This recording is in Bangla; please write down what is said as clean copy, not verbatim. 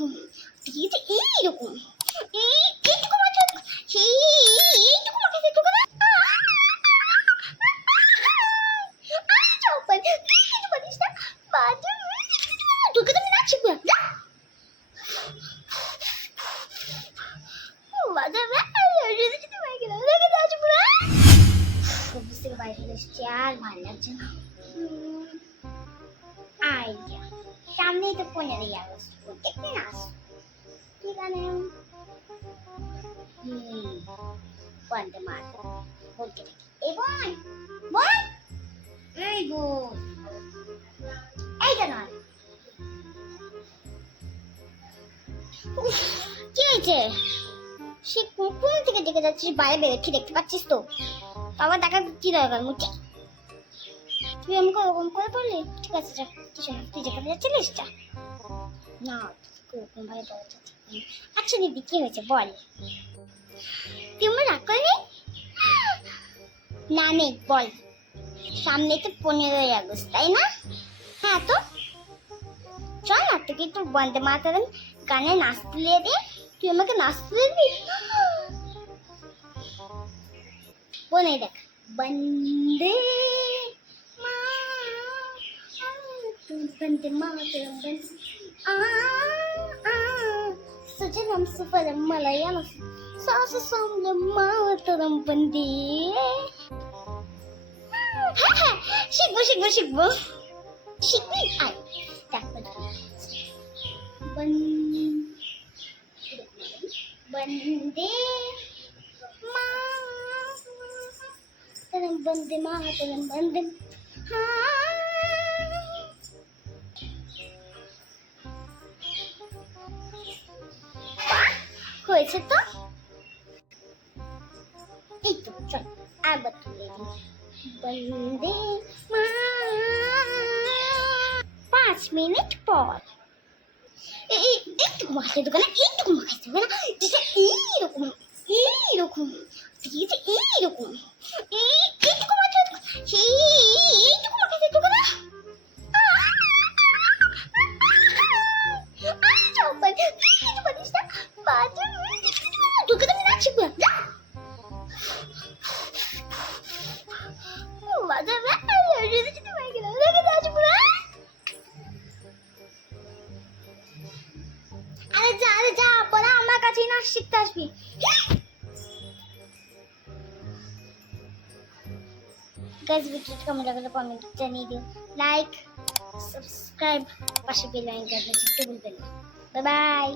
এইরকম ঠিক আছে, এইরকম এইটুকু মাত্র, সেই এইটুকু মাত্র তোকে না চপ্পল তুই কিছু পারিস না, বাজে তোকে তো আমি না শিখবো না বাজে অফিস থেকে বাইরে এসেছি, আর ভালো লাগছে না। আইডিয়া, সামনেই তো 15ই আগস্ট, প্রত্যেক দিন আস ঠিক আছে। বলতে মার বলতে থাকি, এই বোন বোন, এই বোন, এই কেন কি হয়েছে? সে কোন থেকে দেখে যাচ্ছিস, বাইরে বেরোচ্ছি দেখতে পাচ্ছিস তো, বাবা টাকা কি দরকার মুটি, তুই আমাকে ওরকম করে বললি? ঠিক আছে যা, তুই যেখানে যাচ্ছিলিস যা। না ওরকম ভাবে বলা যাচ্ছে। আচ্ছা দিদি কি হয়েছে বল, তুই আমার রাগ করলি? না নেই বল, সামনে তো 15ই আগস্ট তাই না? হ্যাঁ তো চল না, তোকে একটু বন্দে মাতরম গানে নাচ তুলিয়ে দে, তুই আমাকে নাচ তুলে দিবি? বনে দেখ, বন্দে বন্দে মাতরম সুজলাম সুফলাম মলয়ালম সাসসাম মাতরম বন্দে। হ্যাঁ হ্যাঁ শিখবো শিখবো শিখবো শিখবি, আয় দেখ বন্দে মাতরম বন্দে মাতরম বন্দে। হয়েছে তো, এই তো চল আবার তুলে দিই বন্দে 5 মিনিট পর। এইটুকু মাখাই দেবে না, এইটুকু মাখাই দেবে না, এইরকম এইরকম ঠিক আছে, এইরকম এইটুকু মাত্র, সেই এইটুকু মাখাই দেবে না চপ্পল তুই কিছু পারিস না, বাজে তোকে তো আমি না শিখবো না বাজে আরে যা পড়া, আমার কাছেই নাচ শিখতে আসবি। গাইস ভিডিওটি কেমন লাগলো কমেন্ট জানিয়ে দিও, লাইক সাবস্ক্রাইব পাশে বেল আইকনটা টিপতে ভুলবেন না। Bye bye.